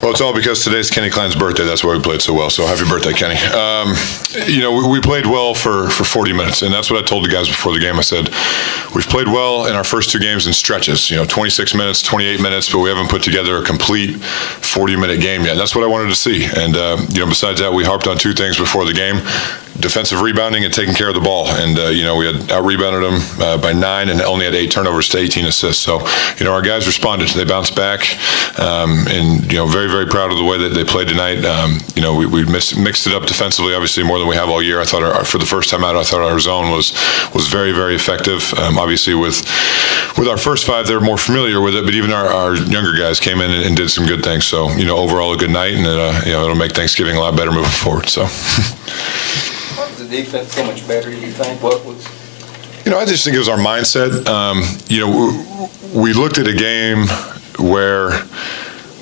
Well, it's all because today's Kenny Klein's birthday. That's why we played so well. So happy birthday, Kenny. We played well for 40 minutes, and that's what I told the guys before the game. I said, we've played well in our first two games in stretches, 26 minutes, 28 minutes, but we haven't put together a complete 40-minute game yet. And that's what I wanted to see. And, besides that, we harped on two things before the game. Defensive rebounding and taking care of the ball. And, we had out-rebounded them by 9 and only had 8 turnovers to 18 assists. So, our guys responded. They bounced back, and, very, very proud of the way that they played tonight. We mixed it up defensively, obviously, more than we have all year. I thought for the first time out, I thought our zone was very, very effective. Obviously, with our first 5, they're more familiar with it, but even our younger guys came in and did some good things. So, overall a good night, and it'll make Thanksgiving a lot better moving forward. So. The defense so much better, you think? What was? I just think it was our mindset. We looked at a game where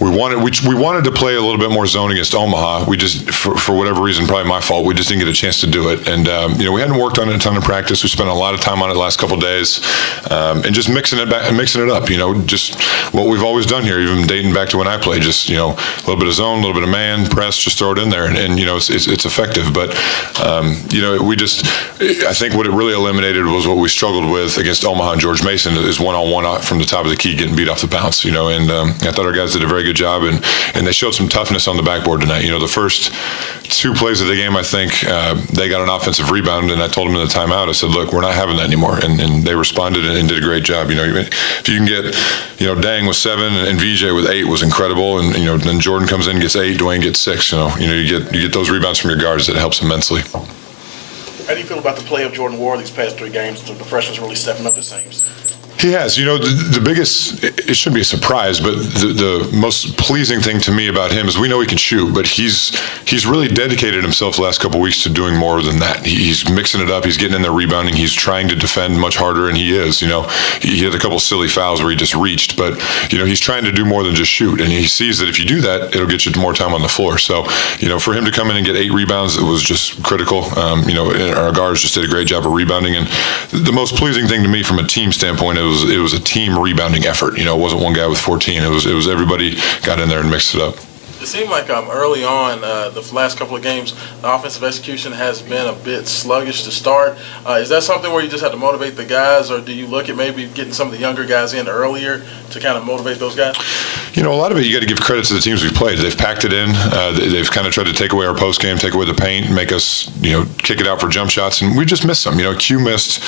we wanted to play a little bit more zone against Omaha. We just, for whatever reason, probably my fault, we just didn't get a chance to do it. And, we hadn't worked on it a ton in practice. We spent a lot of time on it the last couple of days, and just mixing it up, just what we've always done here, even dating back to when I played, just, a little bit of zone, a little bit of man, press, just throw it in there. And it's effective. But, I think what it really eliminated was what we struggled with against Omaha and George Mason is one-on-one from the top of the key, getting beat off the bounce, and I thought our guys did a very good job, and they showed some toughness on the backboard tonight. The first 2 plays of the game, I think they got an offensive rebound, and I told them in the timeout, I said, look, we're not having that anymore, and they responded and did a great job. If you can get, Dang with 7 and VJ with 8 was incredible, and then Jordan comes in and gets 8, Dwayne gets 6. You get those rebounds from your guards, that helps immensely. How do you feel about the play of Jordan Ward these past 3 games? The freshman's really stepping up, it seems. He has. The biggest, it shouldn't be a surprise, but the most pleasing thing to me about him is we know he can shoot, but he's really dedicated himself the last couple of weeks to doing more than that. He's mixing it up. He's getting in there rebounding. He's trying to defend much harder, and he is. He had a couple silly fouls where he just reached, but, he's trying to do more than just shoot, and he sees that if you do that, it'll get you more time on the floor. So, for him to come in and get 8 rebounds, it was just critical. Our guards just did a great job of rebounding, and the most pleasing thing to me from a team standpoint is it was a team rebounding effort. It wasn't one guy with 14. It was everybody got in there and mixed it up. It seemed like early on, the last couple of games, the offensive execution has been a bit sluggish to start. Is that something where you just have to motivate the guys, or do you look at maybe getting some of the younger guys in earlier to kind of motivate those guys? A lot of it you got to give credit to the teams we've played. They've packed it in. They've kind of tried to take away our post game, take away the paint, make us kick it out for jump shots, and we just missed them. Q missed.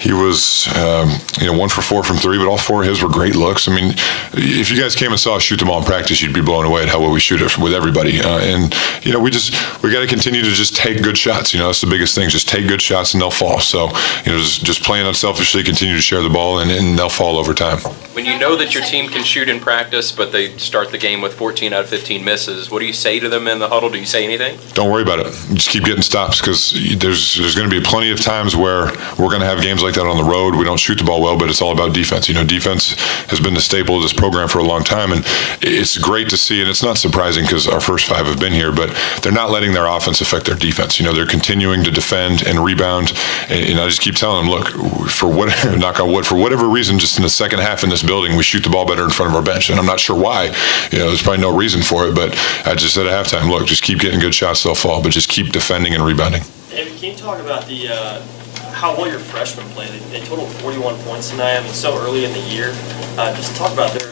He was 1 for 4 from 3, but all 4 of his were great looks. I mean, if you guys came and saw us shoot the ball in practice, you'd be blown away at how well we shoot it with everybody. We got to continue to just take good shots. That's the biggest thing. Just take good shots and they'll fall. So just playing unselfishly, continue to share the ball, and they'll fall over time. When you know that your team can shoot in practice, but they start the game with 14 out of 15 misses, what do you say to them in the huddle? Do you say anything? Don't worry about it. Just keep getting stops, because there's going to be plenty of times where we're going to have games like that on the road. We don't shoot the ball well, but it's all about defense. Defense has been the staple of this program for a long time, and it's great to see, and it's not surprising because our first 5 have been here, but they're not letting their offense affect their defense. They're continuing to defend and rebound, and I just keep telling them, look, knock on wood, for whatever reason, just in the second half in this building, we shoot the ball better in front of our bench, and I'm not sure why. There's probably no reason for it, but I just said at halftime, look, just keep getting good shots, they'll fall, but just keep defending and rebounding. David, can you talk about how well your freshmen played? They totaled 41 points tonight. I mean, so early in the year. Just talk about their.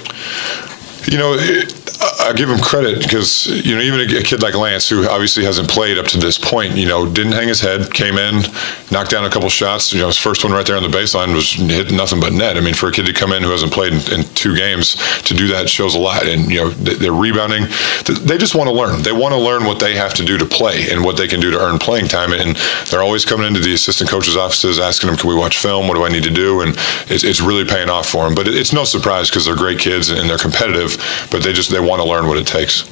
I give him credit because, even a kid like Lance, who obviously hasn't played up to this point, didn't hang his head, came in, knocked down a couple shots. His first one right there on the baseline was hit nothing but net. I mean, for a kid to come in who hasn't played in 2 games, to do that shows a lot. And, they're rebounding. They just want to learn. They want to learn what they have to do to play and what they can do to earn playing time. And they're always coming into the assistant coaches' offices asking them, can we watch film? What do I need to do? And it's really paying off for them. But it's no surprise because they're great kids and they're competitive, but they want to learn what it takes.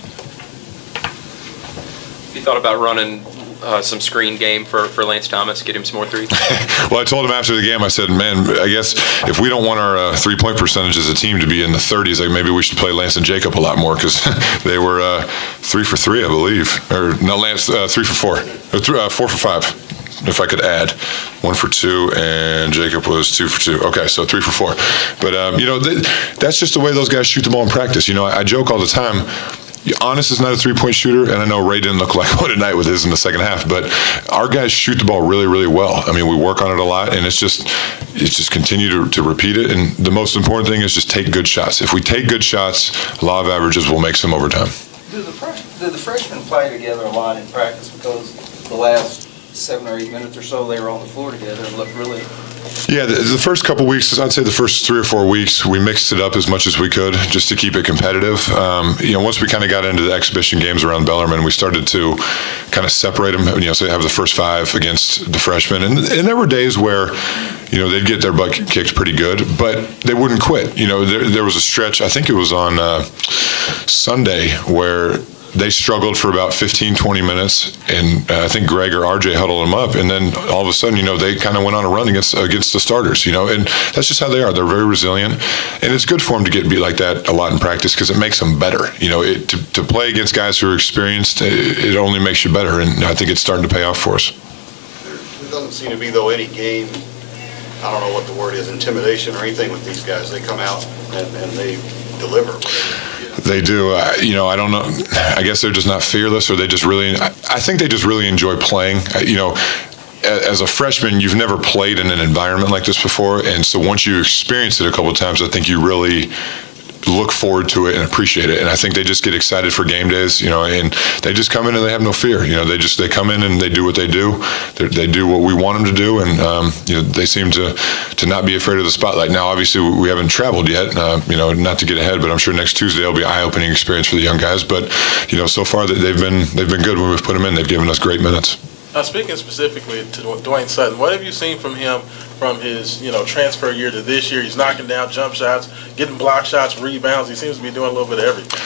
You thought about running some screen game for Lance Thomas, get him some more threes? Well, I told him after the game, I said, man, I guess if we don't want our three-point percentage as a team to be in the 30s, like maybe we should play Lance and Jacob a lot more, because they were 3 for 3, I believe. Or no, Lance 3 for 4. Or 4 for 5. If I could add 1 for 2, and Jacob was 2 for 2. Okay, so 3 for 4. But that's just the way those guys shoot the ball in practice. I joke all the time. Honest is not a three-point shooter, and I know Ray didn't look like one tonight with his in the second half, but our guys shoot the ball really, really well. I mean, we work on it a lot, and it's just continue to repeat it. And the most important thing is just take good shots. If we take good shots, law of averages will make some overtime. Do the freshmen play together a lot in practice? Because the last 7 or 8 minutes or so they were on the floor together and looked really. Yeah, the first couple weeks, I'd say the first 3 or 4 weeks, we mixed it up as much as we could just to keep it competitive. Once we kind of got into the exhibition games around Bellarmine, we started to kind of separate them, so they have the first 5 against the freshmen. And there were days where, they'd get their butt kicked pretty good, but they wouldn't quit. There was a stretch, I think it was on Sunday, where they struggled for about 15, 20 minutes, and I think Greg or RJ huddled them up, and then all of a sudden, they kind of went on a run against the starters, and that's just how they are. They're very resilient, and it's good for them to get beat like that a lot in practice because it makes them better. To play against guys who are experienced, it only makes you better, and I think it's starting to pay off for us. There doesn't seem to be, though, any game, I don't know what the word is, intimidation or anything with these guys. They come out and they deliver. They do. I don't know. I guess they're just not fearless, or they just really. I think they just really enjoy playing. As a freshman, you've never played in an environment like this before, and so once you experience it a couple of times, I think you really look forward to it and appreciate it. And I think they just get excited for game days, and they just come in and they have no fear. They come in and they do what they do. They do what we want them to do, and they seem to not be afraid of the spotlight. Now, obviously, we haven't traveled yet, not to get ahead, but I'm sure next Tuesday will be an eye-opening experience for the young guys. But so far they've been good when we've put them in. They've given us great minutes. Speaking specifically to Dwayne Sutton, what have you seen from him from his transfer year to this year? He's knocking down jump shots, getting block shots, rebounds. He seems to be doing a little bit of everything.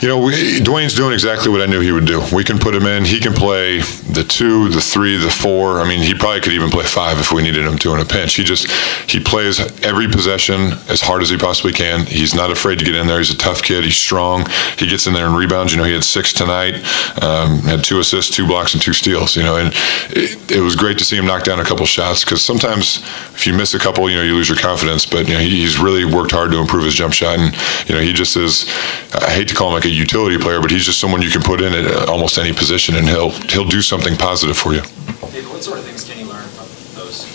Dwayne's doing exactly what I knew he would do. We can put him in. He can play the 2, the 3, the 4. I mean, he probably could even play 5 if we needed him to in a pinch. He plays every possession as hard as he possibly can. He's not afraid to get in there. He's a tough kid. He's strong. He gets in there and rebounds. He had 6 tonight, had 2 assists, 2 blocks, and 2 steals. And it was great to see him knock down a couple shots, because sometimes if you miss a couple, you lose your confidence. But he's really worked hard to improve his jump shot, and he just is. I hate to call him like a utility player, but he's just someone you can put in at almost any position, and he'll do something positive for you. David, what sort of things can you learn from those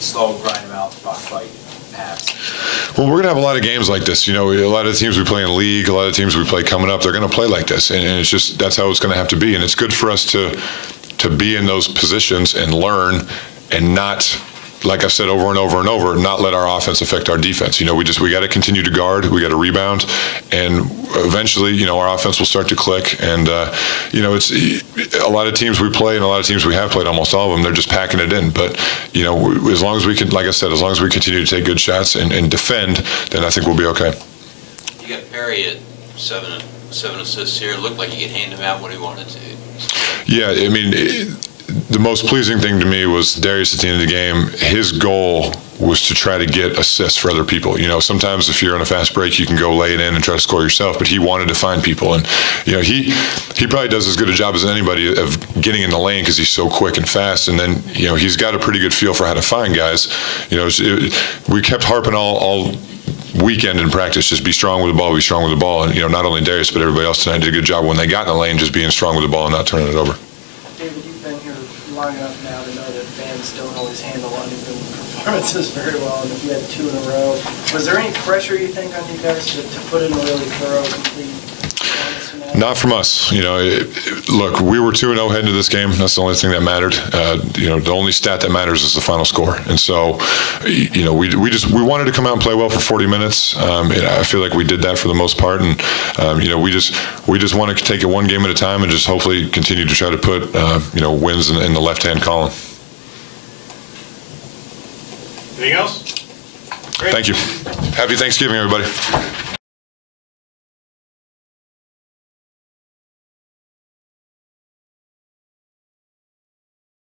slow, grind them out, rock fight paths? Well, we're going to have a lot of games like this. A lot of the teams we play in league, a lot of the teams we play coming up, they're going to play like this, and it's just that's how it's going to have to be. And it's good for us to be in those positions and learn, and not, like I've said over and over and over, not let our offense affect our defense. We got to continue to guard, we got to rebound, and eventually, our offense will start to click. And it's a lot of teams we play, and a lot of teams we have played, almost all of them, they're just packing it in. But as long as we can, like I said, as long as we continue to take good shots and defend, then I think we'll be okay. You got Perry at 7 assists here. It looked like he could hand him out when he wanted to. Yeah, I mean, the most pleasing thing to me was Darius at the end of the game. His goal was to try to get assists for other people. Sometimes if you're on a fast break, you can go lay it in and try to score yourself, but he wanted to find people. And, he probably does as good a job as anybody of getting in the lane because he's so quick and fast. And then, he's got a pretty good feel for how to find guys. We kept harping all weekend in practice, just be strong with the ball, be strong with the ball. And, not only Darius, but everybody else tonight did a good job when they got in the lane, just being strong with the ball and not turning it over. David, you've been here long enough now to know that fans don't always handle uneven performances very well, and if you had 2 in a row, was there any pressure, you think, on you guys to put in a really thorough, complete performance? Not from us. Look, we were 2-0 heading into this game. That's the only thing that mattered. The only stat that matters is the final score. And so, we wanted to come out and play well for 40 minutes. I feel like we did that for the most part. And, we just want to take it one game at a time and just hopefully continue to try to put, wins in the left-hand column. Anything else? Great. Thank you. Happy Thanksgiving, everybody.